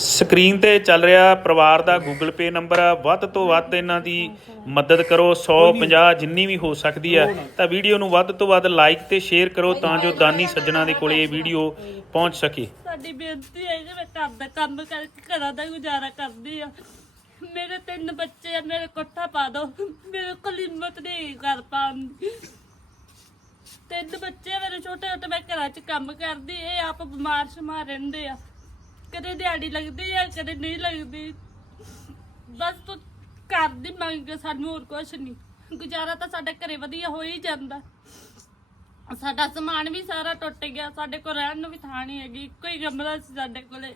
Screen ਤੇ ਚੱਲ ਰਿਹਾ ਪਰਿਵਾਰ ਦਾ ਗੂਗਲ ਪੇ ਨੰਬਰ ਆ, ਵੱਧ ਤੋਂ ਵੱਧ ਇਹਨਾਂ ਦੀ ਮਦਦ ਕਰੋ 150 ਜਿੰਨੀ ਵੀ ਹੋ ਸਕਦੀ ਆ, ਤਾਂ ਵੀਡੀਓ ਨੂੰ ਵੱਧ ਤੋਂ ਵੱਧ ਲਾਈਕ ਤੇ ਸ਼ੇਅਰ ਕਰੋ ਤਾਂ ਜੋ ਦਾਨੀ ਸੱਜਣਾ ਦੇ ਕੋਲੇ ਇਹ ਵੀਡੀਓ ਪਹੁੰਚ ਸਕੇ। ਸਾਡੀ ਬੇਨਤੀ ਹੈ ਕਿ ਮੈਂ ਘਰ ਦਾ ਕੰਮ ਕਰਕੇ ਘਰਾਂ ਦਾ ਗੁਜ਼ਾਰਾ ਕਰਦੀ ਆ। ਮੇਰੇ ਤਿੰਨ ਬੱਚੇ ਆ, ਮੇਰੇ ਕੋਠਾ ਪਾ ਦੋ, ਮੇਰੇ ਕੋਲ ਹਿੰਮਤ ਨਹੀਂ ਕਰ ਪਾਉਂਦੀ ਤਿੰਨ ਬੱਚੇ ਮੇਰੇ ਛੋਟੇ ਛੋਟੇ ਮੈਂ ਘਰਾਂ 'ਚ ਕੰਮ ਕਰਦੀ, ਇਹ ਆਪ ਬਿਮਾਰ ਸ਼ਮਾਰ ਰਹਿੰਦੇ ਆ। ਕਦੇ ਦਿਹਾੜੀ ਲੱਗਦੀ ਆ, ਕਦੇ ਨਹੀਂ ਲੱਗਦੀ। ਬਸ ਤੂੰ ਘਰ ਦੀ ਮੰਗ, ਸਾਨੂੰ ਹੋਰ ਕੁਛ ਨਹੀਂ। ਗੁਜ਼ਾਰਾ ਤਾਂ ਸਾਡੇ ਘਰੇ ਵਧੀਆ ਹੋ ਹੀ ਜਾਂਦਾ। ਸਾਡਾ ਸਮਾਨ ਵੀ ਸਾਰਾ ਟੁੱਟ ਗਿਆ, ਸਾਡੇ ਕੋਲ ਰਹਿਣ ਨੂੰ ਵੀ ਥਾਂ ਨਹੀਂ ਹੈਗੀ, ਇੱਕੋ ਕਮਰਾ ਸੀ ਸਾਡੇ ਕੋਲੇ।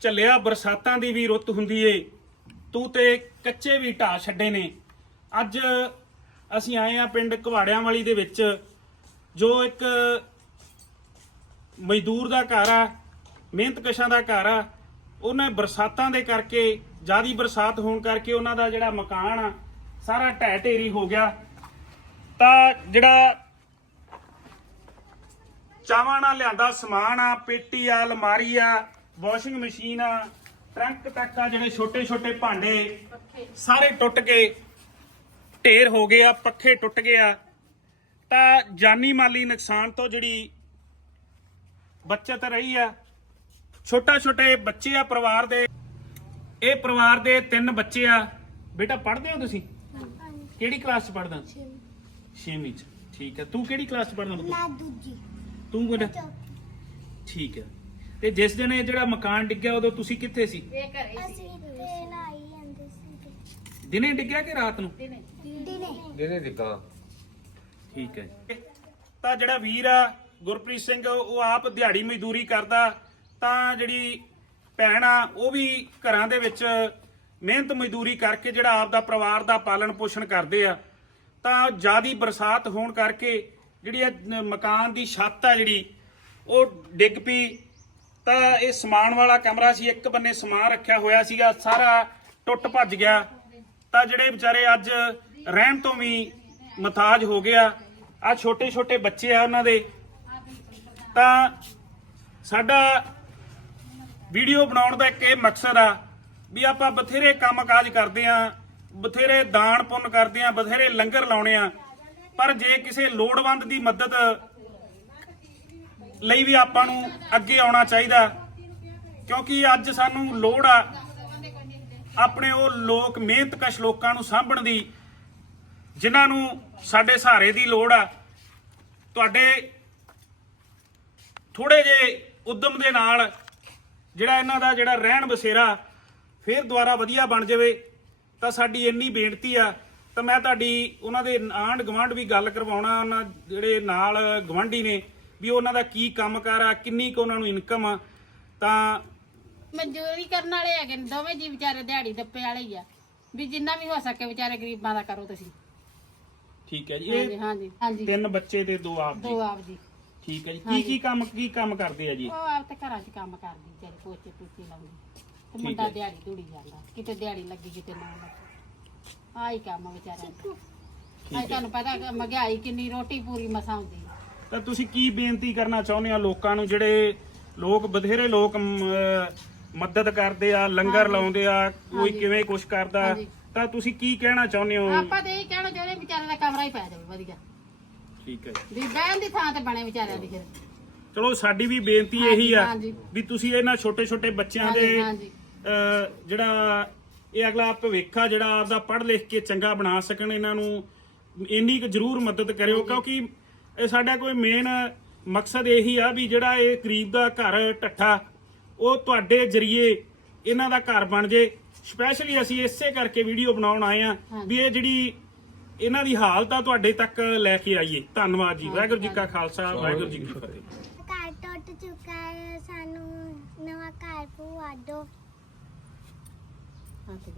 ਚੱਲਿਆ ਬਰਸਾਤਾਂ ਦੀ ਵੀ ਰੁੱਤ ਹੁੰਦੀ ਏ। ਤੂੰ ਤੇ ਕੱਚੇ ਵੀ ਢਾ ਛੱਡੇ ਨੇ। ਅੱਜ ਅਸੀਂ ਆਏ ਆ ਪਿੰਡ ਘਵਾੜਿਆਂ ਵਾਲੀ ਦੇ ਵਿੱਚ, ਜੋ ਇੱਕ ਮਜ਼ਦੂਰ ਦਾ ਘਰ ਆ ਮਿਹਨਤ ਕਸ਼ਾਂ ਦਾ ਘਰ ਆ ਉਹਨੇ ਬਰਸਾਤਾਂ ਦੇ ਕਰਕੇ ਜਿਆਦੀ ਬਰਸਾਤ ਹੋਣ ਕਰਕੇ ਉਹਨਾਂ ਦਾ ਜਿਹੜਾ ਮਕਾਨ ਆ ਸਾਰਾ ਢਹਿ ਢੇਰੀ ਹੋ ਗਿਆ। ਤਾਂ ਜਿਹੜਾ ਚਾਵਾਂ ਨਾਲ ਲਿਆਂਦਾ ਸਮਾਨ ਆ ਪੇਟੀ ਆ ਅਲਮਾਰੀ ਆ ਵਾਸ਼ਿੰਗ ਮਸ਼ੀਨ ਆ ਟਰੰਕ ਤੱਕ ਆ ਜਿਹੜੇ ਛੋਟੇ ਛੋਟੇ ਭਾਂਡੇ ਸਾਰੇ ਟੁੱਟ ਕੇ ਢੇਰ ਹੋ ਗਏ ਆ ਪੱਖੇ ਟੁੱਟ ਗਏ ਆ। ਤਾਂ ਜਾਨੀ ਮਾਲੀ ਨੁਕਸਾਨ ਤੋਂ ਜਿਹੜੀ ਬਚਤ ਰਹੀ ਆ। ਛੋਟਾ ਛੋਟੇ ਬੱਚੇ ਆ ਪਰਿਵਾਰ ਦੇ। ਇਹ ਪਰਿਵਾਰ ਦੇ ਤਿੰਨ ਬੱਚੇ ਆ। ਬੇਟਾ ਪੜ੍ਹਦੇ ਹੋ ਤੁਸੀਂ? ਕਿਹੜੀ ਕਲਾਸ ਚ ਪੜ੍ਹਦਾ? 6ਵੀਂ ਚ। ਠੀਕ ਹੈ ਤੂੰ ਕਿਹੜੀ ਕਲਾਸ ਚ ਪੜ੍ਹਦਾ ਪੁੱਤ? ਮੈਂ ਦੂਜੀ। ਤੂੰ ਬੇਟਾ? ਠੀਕ ਹੈ ਤੇ ਜਿਸ ਦਿਨ ਇਹ ਜਿਹੜਾ ਮਕਾਨ ਡਿੱਗਿਆ ਉਦੋਂ ਤੁਸੀਂ ਕਿੱਥੇ ਸੀ? ਨਾਈ ਜਾਂਦੇ ਸੀ ਦਿਨੇ ਡਿੱਗਿਆ ਕਿ ਰਾਤ ਨੂੰ? ਦਿਨੇ। ਦਿੱਤਾ ਠੀਕ ਹੈ। ਤਾਂ ਜਿਹੜਾ ਵੀਰ ਆ ਗੁਰਪ੍ਰੀਤ ਸਿੰਘ, ਉਹ ਆਪ ਦਿਹਾੜੀ ਮਜ਼ਦੂਰੀ ਕਰਦਾ, ਤਾਂ ਜਿਹੜੀ ਭੈਣ ਆ, ਉਹ ਵੀ ਘਰਾਂ ਦੇ ਵਿੱਚ ਮਿਹਨਤ ਮਜ਼ਦੂਰੀ ਕਰਕੇ ਜਿਹੜਾ ਆਪ ਦਾ ਪਰਿਵਾਰ ਦਾ ਪਾਲਣ ਪੋਸ਼ਣ ਕਰਦੇ ਆ। ਤਾਂ ਜਿਆਦੀ ਬਰਸਾਤ ਹੋਣ ਕਰਕੇ ਜਿਹੜੀ ਇਹ ਮਕਾਨ ਦੀ ਛੱਤ ਆ ਜਿਹੜੀ, ਉਹ ਡਿੱਗ ਪਈ। ਤਾਂ ਇਹ ਸਮਾਨ ਵਾਲਾ ਕਮਰਾ ਸੀ, ਇੱਕ ਬੰਨੇ ਸਮਾਨ ਰੱਖਿਆ ਹੋਇਆ ਸੀਗਾ, ਸਾਰਾ ਟੁੱਟ ਭੱਜ ਗਿਆ। ਤਾਂ ਜਿਹੜੇ ਵਿਚਾਰੇ ਅੱਜ ਰਹਿਣ ਤੋਂ ਵੀ ਮਤਾਜ ਹੋ ਗਿਆ ਆ। ਛੋਟੇ ਛੋਟੇ ਬੱਚੇ ਆ ਉਹਨਾਂ ਦੇ ਤਾਂ ਸਾਡਾ ਵੀਡੀਓ ਬਣਾਉਣ ਦਾ ਇੱਕ ਇਹ ਮਕਸਦ ਆ ਵੀ ਆਪਾਂ ਬਥੇਰੇ ਕੰਮਕਾਜ ਕਰਦੇ ਆ, ਬਥੇਰੇ ਦਾਨ ਪੁੰਨ ਕਰਦੇ ਆ, ਬਥੇਰੇ ਲੰਗਰ ਲਾਉਣੇ ਆ। ਪਰ ਜੇ ਕਿਸੇ ਲੋੜਵੰਦ ਦੀ ਮਦਦ ਲਈ ਵੀ ਆਪਾਂ ਨੂੰ ਅੱਗੇ ਆਉਣਾ ਚਾਹੀਦਾ, ਕਿਉਂਕਿ ਅੱਜ ਸਾਨੂੰ ਲੋੜ ਆ ਆਪਣੇ ਉਹ ਲੋਕ ਮਿਹਨਤਕਸ਼ ਲੋਕਾਂ ਨੂੰ ਸਾਂਭਣ ਦੀ, ਜਿਨ੍ਹਾਂ ਨੂੰ ਸਾਡੇ ਸਹਾਰੇ ਦੀ ਲੋੜ ਆ। ਤੁਹਾਡੇ ਥੋੜੇ ਜੇ ਉਦਮ ਦੇ ਨਾਲ ਜਿਹੜਾ ਇਹਨਾਂ ਦਾ ਜਿਹੜਾ ਰਹਿਣ ਬਸੇਰਾ ਫੇਰ ਦੁਬਾਰਾ ਵਧੀਆ ਬਣ ਜਾਵੇ ਤਾਂ ਸਾਡੀ ਇੰਨੀ ਬੇਨਤੀ ਆ। ਤਾਂ ਮੈਂ ਤੁਹਾਡੀ ਉਹਨਾਂ ਦੇ ਆਂਢ ਗਵਾਂਢ ਵੀ ਗੱਲ ਕਰਵਾਉਣਾ ਉਹਨਾਂ ਜਿਹੜੇ ਨਾਲ ਗਵਾਂਢੀ ਨੇ ਵੀ ਉਹਨਾਂ ਦਾ ਕੀ ਕੰਮਕਾਰ ਆ ਕਿੰਨੀ ਕੁ ਉਹਨਾਂ ਨੂੰ ਇਨਕਮ ਆ। ਤਾਂ ਮਜ਼ਦੂਰੀ ਕਰਨ ਵਾਲੇ ਹੈਗੇ ਨੇ ਦੋਵੇਂ ਜੀ ਵਿਚਾਰੇ ਦਿਹਾੜੀ ਦੱਪੇ ਵਾਲੇ ਹੀ ਆ। ਵੀ ਜਿੰਨਾ ਵੀ ਹੋ ਸਕੇ ਵਿਚਾਰੇ ਗਰੀਬਾਂ ਦਾ ਕਰੋ ਤੁਸੀਂ। ਠੀਕ ਹੈ ਜੀ ਹਾਂਜੀ ਇਹ ਹਾਂਜੀ ਹਾਂਜੀ ਤਿੰਨ ਬੱਚੇ ਤੇ ਦੋ ਆਪ ਦੋ ਜੀ ਆਪ ਜੀ। ਠੀਕ ਹੈ ਜੀ। ਕੀ। ਕੀ ਕੰਮ ਕੀ ਕੰਮ ਕਰਦੇ ਆ ਜੀ? ਉਹ ਆਪ ਤੇ ਘਰਾਂ 'ਚ ਕੰਮ ਕਰਦੀ ਵਿਚਾਰੇ ਪੋਚੇ ਪੂਚੇ ਲਾਉਂਦੀ। ਤੇ ਠੀਕ ਮੁੰਡਾ ਹੈ। ਦਿਹਾੜੀ ਧੂੜੀ ਜਾਂਦਾ। ਕਿਤੇ ਦਿਹਾੜੀ ਲੱਗੀ ਕਿਤੇ ਨਾ ਲੱਗੀ। ਆਹੀ ਕੰਮ ਆ ਵਿਚਾਰਿਆਂ ਦਾ। ਅੱਜ ਤੁਹਾਨੂੰ ਪਤਾ ਕਿ ਮਹਿੰਗਾਈ ਕਿੰਨੀ ਰੋਟੀ ਪੂਰੀ ਮਸਾਂ ਹੁੰਦੀ ਤਾਂ ਤੁਸੀਂ ਕੀ ਬੇਨਤੀ ਕਰਨਾ ਚਾਹੁੰਦੇ ਆ ਲੋਕਾਂ ਨੂੰ? ਜਿਹੜੇ ਲੋਕ ਬਥੇਰੇ ਲੋਕ ਮ, ਅਹ, ਮਦਦ ਕਰਦੇ ਆ ਲੰਗਰ ਲਾਉਂਦੇ ਆ ਕੋਈ। ਕਿਵੇਂ ਕੁਛ ਕਰਦਾ। ਹਾਂਜੀ। ਤਾਂ ਤੁਸੀਂ ਕੀ ਕਹਿਣਾ ਚਾਹੁੰਦੇ ਹੋ? ਆਪਾਂ ਤੇ ਇਹ ਕਹਿਣਾ ਚਾਹੁੰਦੇ ਵਿਚਾਰੇ ਦਾ ਕਮਰਾ ਹੀ ਪੈ ਜਾਵੇ ਵਧੀਆ। ਠੀਕ ਹੈ ਜੀ। ਵੀ ਬਹਿਣ ਦੀ ਥਾਂ ਤੇ ਬਣੇ ਵਿਚਾਰਿਆਂ ਦੀ ਫਿਰ ਚਲੋ ਸਾਡੀ ਵੀ ਬੇਨਤੀ ਇਹੀ ਆ ਹਾਂਜੀ। ਵੀ ਤੁਸੀਂ ਇਹਨਾਂ ਛੋਟੇ ਛੋਟੇ ਬੱਚਿਆਂ ਹਾਂਜੀ, ਦੇ ਹਾਂਜੀ। ਅਹ, ਜਿਹੜਾ ਇਹ ਅਗਲਾ ਭਵਿੱਖ ਆ ਜਿਹੜਾ ਆਪਦਾ ਪੜ੍ਹ ਲਿਖ ਕੇ ਚੰਗਾ ਬਣਾ ਸਕਣ ਇਹਨਾਂ ਨੂੰ ਇੰਨੀ ਕੁ ਜ਼ਰੂਰ ਮਦਦ ਕਰਿਓ ਕਿਉਂਕਿ ਇਹ ਸਾਡਾ ਕੋਈ ਮੇਨ ਮਕਸਦ ਇਹੀ ਆ ਵੀ ਜਿਹੜਾ ਇਹ ਗਰੀਬ ਦਾ ਘਰ ਟੱਠਾ ਉਹ ਤੁਹਾਡੇ ਜਰੀਏ ਇਹਨਾਂ ਦਾ ਘਰ ਬਣ ਜੇ ਸਪੈਸ਼ਲੀ ਅਸੀਂ ਇਸੇ ਕਰਕੇ ਵੀਡੀਓ ਬਣਾਉਣ ਆਏ ਆ ਵੀ ਇਹ ਜਿਹੜੀ ਇਹਨਾਂ ਦੀ ਹਾਲਤ ਆ ਤੁਹਾਡੇ ਤੱਕ ਲੈ ਕੇ ਆਈਏ। ਧੰਨਵਾਦ ਜੀ। ਵਾਹਿਗੁਰੂ ਜੀ ਕਾ ਖਾਲਸਾ ਵਾਹਿਗੁਰੂ ਜੀ ਕੀ ਫਤਿਹ। ਘਰ ਟੁੱਟ ਚੁੱਕਾ ਹੈ ਸਾਨੂੰ ਨਵਾਂ ਘਰ ਪਵਾ ਦਿਓ। ਹੱਥ